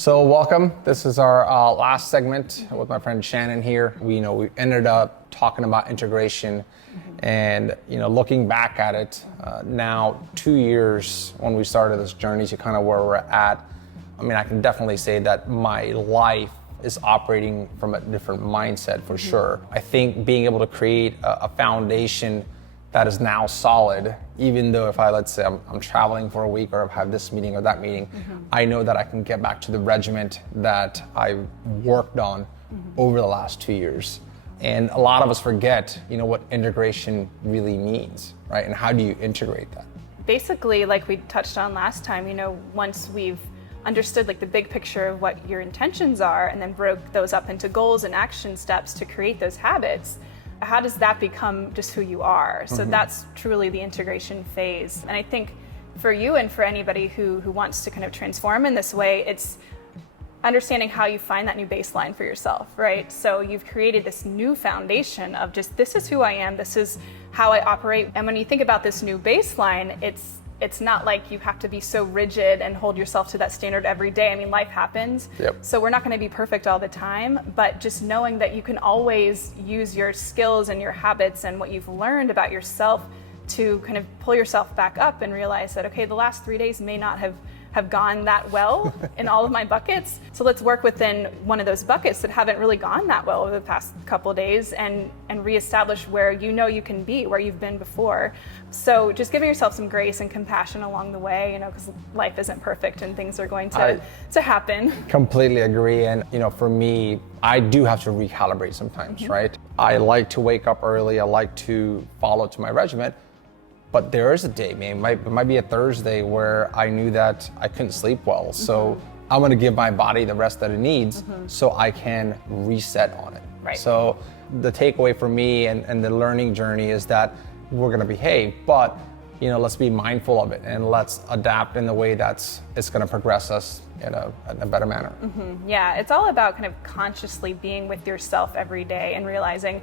So welcome. This is our last segment with my friend Shannon here. We ended up talking about integration, and looking back at it now, 2 years when we started this journey to kind of where we're at. I mean, I can definitely say that my life is operating from a different mindset for sure. I think being able to create a foundation that is now solid, even though let's say I'm traveling for a week or I've had this meeting or that meeting, I know that I can get back to the regiment that I worked on over the last 2 years. And a lot of us forget, what integration really means, right? And how do you integrate that? Basically, like we touched on last time, once we've understood the big picture of what your intentions are and then broke those up into goals and action steps to create those habits, how does that become just who you are? So that's truly the integration phase. And I think for you and for anybody who wants to kind of transform in this way, it's understanding how you find that new baseline for yourself, right? So you've created this new foundation of just, this is who I am, this is how I operate. And when you think about this new baseline, it's not like you have to be so rigid and hold yourself to that standard every day. I mean, life happens. Yep. So we're not going to be perfect all the time, but just knowing that you can always use your skills and your habits and what you've learned about yourself to kind of pull yourself back up and realize that, okay, the last 3 days may not have gone that well in all of my buckets. So let's work within one of those buckets that haven't really gone that well over the past couple of days and reestablish where you can be, where you've been before. So just giving yourself some grace and compassion along the way, because life isn't perfect and things are going to happen. Completely agree. And, for me, I do have to recalibrate sometimes, right? I like to wake up early. I like to follow to my regiment. But there is a day, it might be a Thursday where I knew that I couldn't sleep well. So I'm gonna give my body the rest that it needs so I can reset on it. Right. So the takeaway for me and the learning journey is that we're gonna behave, but let's be mindful of it and let's adapt in the way it's gonna progress us in a better manner. Yeah, it's all about kind of consciously being with yourself every day and realizing,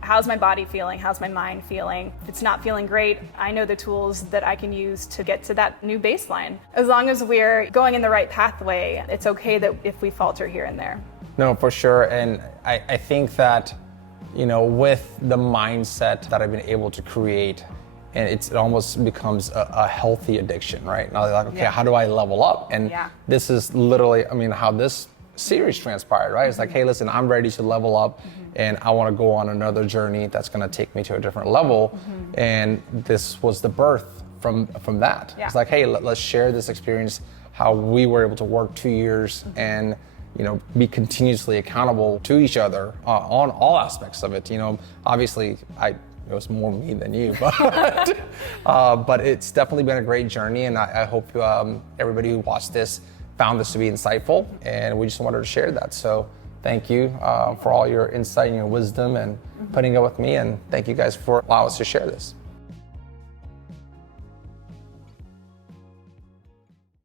how's my body feeling? How's my mind feeling? If it's not feeling great, I know the tools that I can use to get to that new baseline. As long as we're going in the right pathway, it's okay that if we falter here and there. No, for sure. And I think that, with the mindset that I've been able to create, and it almost becomes a healthy addiction, right? Now they're like, okay, how do I level up? And this is literally, how this series transpired, right? It's like, hey, listen, I'm ready to level up and I want to go on another journey that's going to take me to a different level. And this was the birth from that. It's like, hey, let's share this experience, how we were able to work 2 years and be continuously accountable to each other on all aspects of it. Obviously it was more me than you, but it's definitely been a great journey, and I hope everybody who watched this found this to be insightful, and we just wanted to share that. So thank you for all your insight and your wisdom and putting it with me, and thank you guys for allowing us to share this.